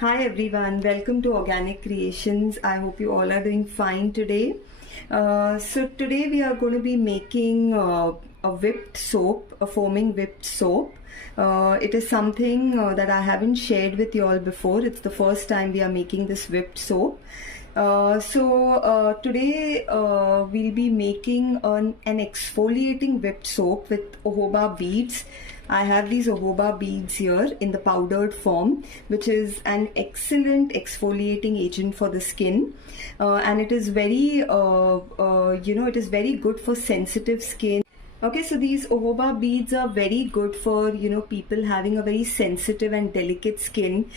Hi everyone, welcome to Organic Creations. I hope you all are doing fine today. So today we are going to be making a whipped soap, a foaming whipped soap. It is something that I haven't shared with you all before. It's the first time we are making this whipped soap. Today we'll be making an exfoliating whipped soap with jojoba beads. I have these jojoba beads here in the powdered form, which is an excellent exfoliating agent for the skin, and it is very, it is very good for sensitive skin. Okay, so these jojoba beads are very good for people having a very sensitive and delicate skin,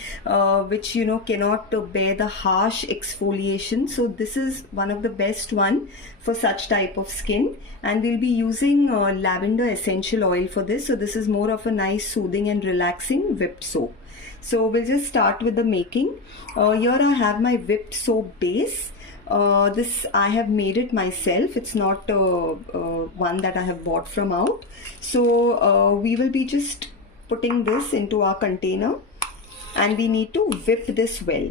which cannot bear the harsh exfoliation. So this is one of the best one for such type of skin, and we'll be using lavender essential oil for this. So this is more of a nice soothing and relaxing whipped soap. So we'll just start with the making. Here I have my whipped soap base. This I have made it myself. It's not one that I have bought from out. So we will be just putting this into our container, and we need to whip this well.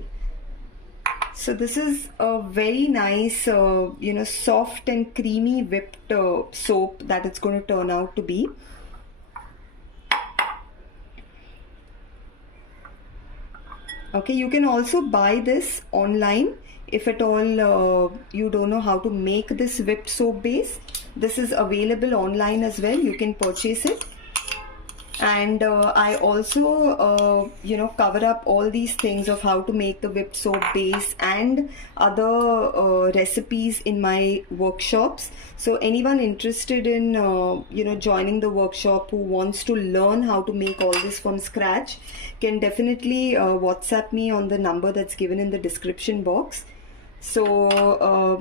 So this is a very nice soft and creamy whipped soap that it's going to turn out to be. Okay, you can also buy this online. If at all you don't know how to make this whipped soap base, this is available online as well. You can purchase it. And I also cover up all these things of how to make the whipped soap base and other recipes in my workshops. So anyone interested in joining the workshop, who wants to learn how to make all this from scratch, can definitely WhatsApp me on the number that's given in the description box. So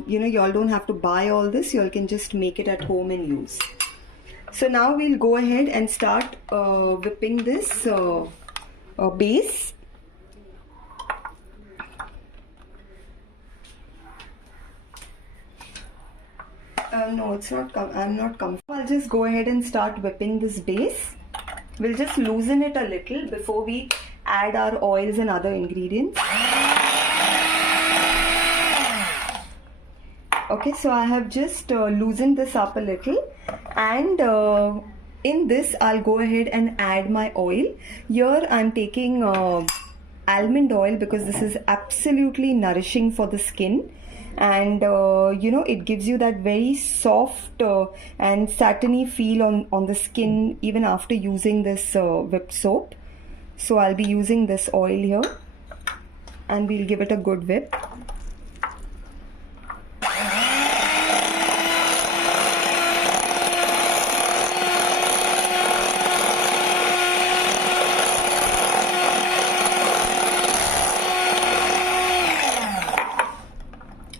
y'all don't have to buy all this. Y'all can just make it at home and use. So now we'll go ahead and start whipping this base. No, it's not. I'm not comfortable. I'll just go ahead and start whipping this base. We'll just loosen it a little before we add our oils and other ingredients. Okay, so I have just loosened this up a little, and in this I'll go ahead and add my oil. Here I'm taking almond oil because this is absolutely nourishing for the skin, and it gives you that very soft and satiny feel on the skin even after using this whipped soap. So I'll be using this oil here, and we'll give it a good whip.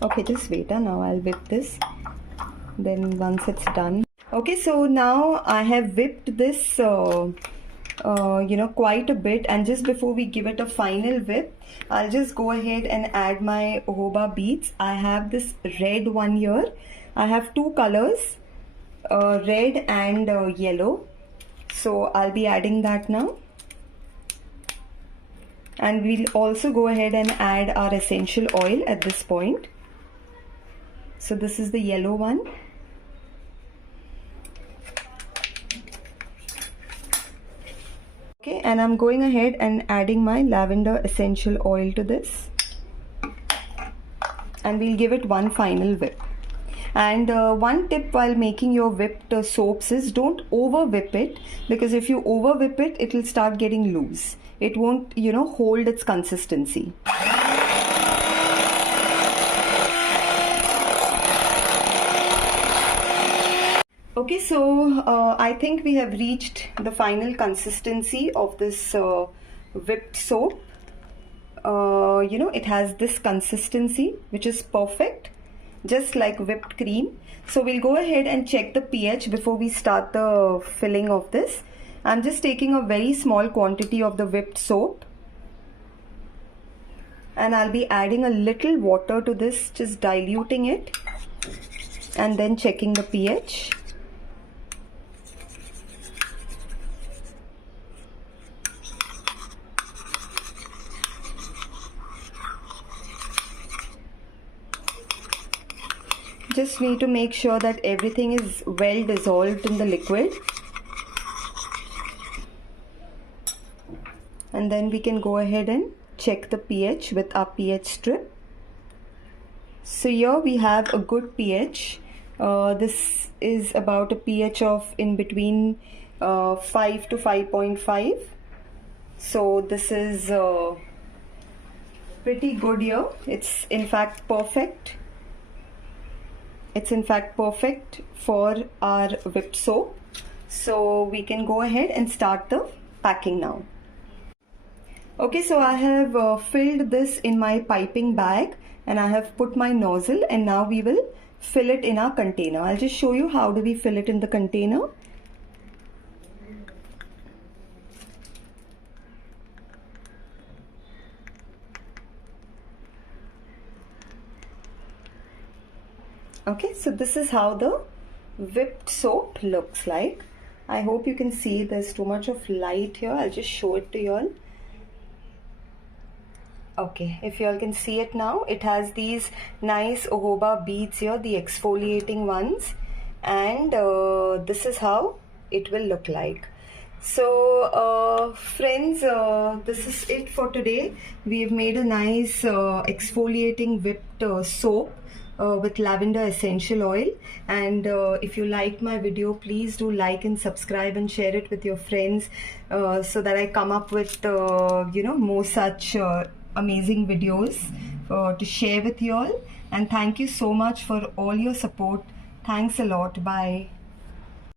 Okay, just wait. Now I'll whip this. Then once it's done. Okay, so now I have whipped this, quite a bit. And just before we give it a final whip, I'll just go ahead and add my jojoba beads. I have this red one here. I have two colors, red and yellow. So I'll be adding that now. And we'll also go ahead and add our essential oil at this point. So this is the yellow one. Okay, and I'm going ahead and adding my lavender essential oil to this. And we'll give it one final whip. And one tip while making your whipped soaps is don't over whip it, because if you over whip it, it will start getting loose. It won't, hold its consistency. Okay, so I think we have reached the final consistency of this whipped soap. It has this consistency, which is perfect, just like whipped cream. So we'll go ahead and check the pH before we start the filling of this. I'm just taking a very small quantity of the whipped soap, and I'll be adding a little water to this, just diluting it, and then checking the pH. just need to make sure that everything is well dissolved in the liquid. And then we can go ahead and check the pH with our pH strip. So here we have a good pH. This is about a pH of in between 5 to 5.5. So this is pretty good here. It's in fact perfect. It's in fact perfect for our whipped soap. So we can go ahead and start the packing now. Okay, so I have filled this in my piping bag and I have put my nozzle, and now we will fill it in our container. I'll just show you how do we fill it in the container. Okay, so this is how the whipped soap looks like. I hope you can see. There's too much of light here. I'll just show it to you all. Okay, if you all can see it now, it has these nice jojoba beads here, the exfoliating ones, and this is how it will look like. So friends, this is it for today. We've made a nice exfoliating whipped soap with lavender essential oil, and if you liked my video, please do like and subscribe and share it with your friends so that I come up with more such amazing videos to share with you all. And thank you so much for all your support. Thanks a lot. Bye.